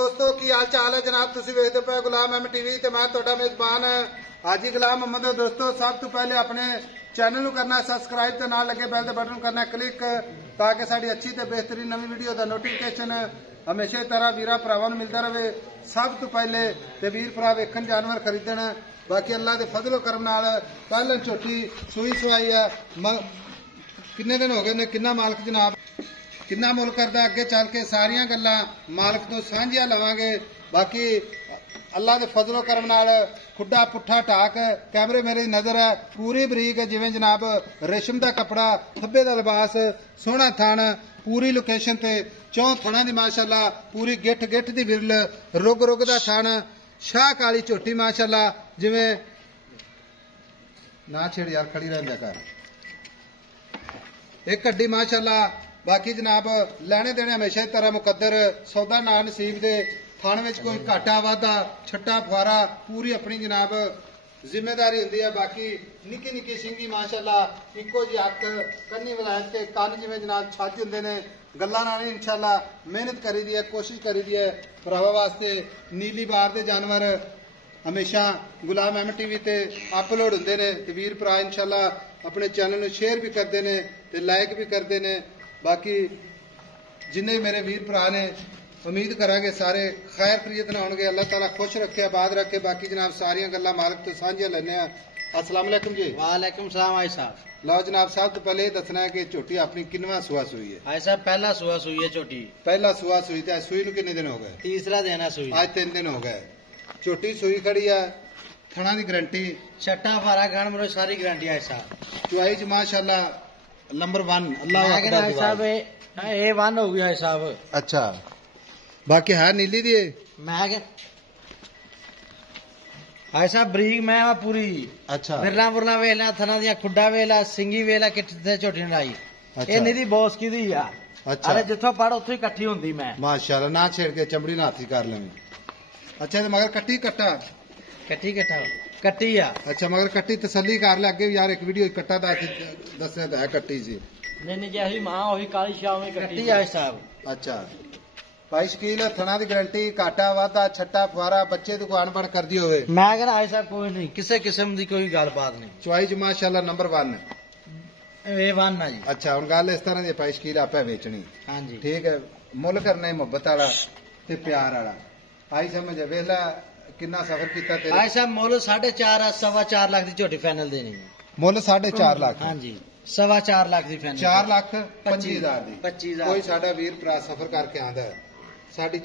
दोस्तों की हाल चाल है जनाब। तुसीं वेखदे पे गुलाम अहमद टीवी ते मैं तुहाडा मेजबान हाजी गुलाम मोहम्मद। दोस्तों सब तो पहले अपने चैनल को करना सब्सक्राइब ते नाल लगे बैल दे बटन करना क्लिक ताकि साडी अच्छी ते बेहतरीन नवी वीडियो दा नोटिफिकेशन हमेशा तरह वीरा भरावां नूं मिलदा रहे। सब तो पहले ते वीर भरा वेखण जानवर खरीदण। बाकी अल्लाह दे फजलो करम नाल पहले झोटी सूई सवाई है। किन्ने दिन हो गए ने, किन्ना मालक जनाब किन्ना मुल करदा, अगे चल के सारियां गल्लां मालक तो सांझियां लवांगे। बाकी अल्लाह दे फजलो करम नाल खुड्डा पुट्ठा ढाक कैमरे मेरी नजर है पूरी बरीक है, जिवें जनाब रेशम दा कपड़ा, खब्बे दा लिबास, सोहना थण, पूरी लोकेशन ते चौं थणा दी माशाअल्लाह, पूरी गिठ गिठ दी विरल, रुग रुग दा थण, शाह काली झोटी माशाअल्लाह। जिवें ना छेड़ यार, खड़ी रहंदा कर एक हड्डी माशाअल्लाह। बाकी जनाब लैने देने हमेशा तरह मुकद्दर, सौदा ना नसीब दे, थान में कोई घाटा वाधा छट्टा फुआरा पूरी अपनी जनाब जिम्मेदारी होंदी है। बाकी निक्की निक्की सिंगी माशाअल्लाह, इको जी अख कन्नी वलायत के कन जिवें जनाब छज हुंदे ने, गल्लां नाल इंशाअल्लाह मेहनत करी दी है, कोशिश करी दी है भरावां वास्ते। नीली बार दे जानवर हमेशा गुलाम अहमद टीवी ते अपलोड होंदे ने ते वीर भरा इंशाअल्लाह अपने चैनल नूं शेयर भी करते हैं ते लाइक भी करते हैं। बाकी जिन्ने मेरे वीर भरा ने उम्मीद करांगे सारे खैर खरीत ना होंगे, अल्लाह ताला खुश रखे आबाद रखे। बाकी जनाब सारियां गल्लां मालक तो सांझियां लैने आ। अस्सलाम वालेकुम जी। वालेकुम सलाम भाई साहब। लो जनाब साहब तो पहले ये दसना है कि झोटी अपनी किनवा सुआ सुई है? भाई साहब पहला सुआ सुई है झोटी। पहला सुआ सुई तो सुई नूं कितने दिन हो गए? तीसरा दिन है सुई। आज 3 दिन हो गए। झोटी सुई खड़ी है, थणा की गारंटी, छट्टा फारा गण मरो सारी गारंटी है साहब। चुआई च माशाअल्लाह नंबर 1 अल्लाह भाई साहब ए वन हो गया साहब। अच्छा बाकी है नीली दी मैं भाई साहब बरीक मैं पूरी। अच्छा बिरला बुरला वेला थना दिया खुड्डा वेला सिंगी वेला किथे झोटी लाई। अच्छा। ये निरी बॉस की दी आ। अच्छा अरे जिथों पड़ उथों ही इकट्ठी हुंदी मैं माशाअल्लाह। ना छेड़ के चमड़ी ना हाथी कर लेवी। अच्छा तो मगर कट्टी कट्टा कट्टी कट्टा कट्टी आ। अच्छा मगर कट्टी तसल्ली कर ले अगे यार, एक वीडियो कट्टा दसने है कट्टी सी नहीं जैसी मां वही काली शाह में कट्टी है साहब। अच्छा भाई शकील थना की गारंटी, घाटा वाधा छट्टा फुआरा बच्चे तो कोई अनपढ़ कर दी होवे। मैं कहना भाई साहब कोई नहीं, किसी किस्म की कोई गलबात नहीं। चुआई च माशाअल्लाह नंबर 1 ए वन ना जी। अच्छा हुण गल इस तरह दी भाई शकील आपे बेचनी। हाँ जी ठीक है, मुल करना है मुहब्बत वाला ते प्यार वाला। आई समझ वेला कितना सफर किया तेरे? भाई साहब मुल 4.5 4.25 लाख की झोटी फाइनल देनी है। मुल 4.5 लाख? हाँ जी 4.25 लाख की फाइनल। 4,25,000 दी। 25,000 कोई साडा वीर भरा सफर करके आंदा है साडी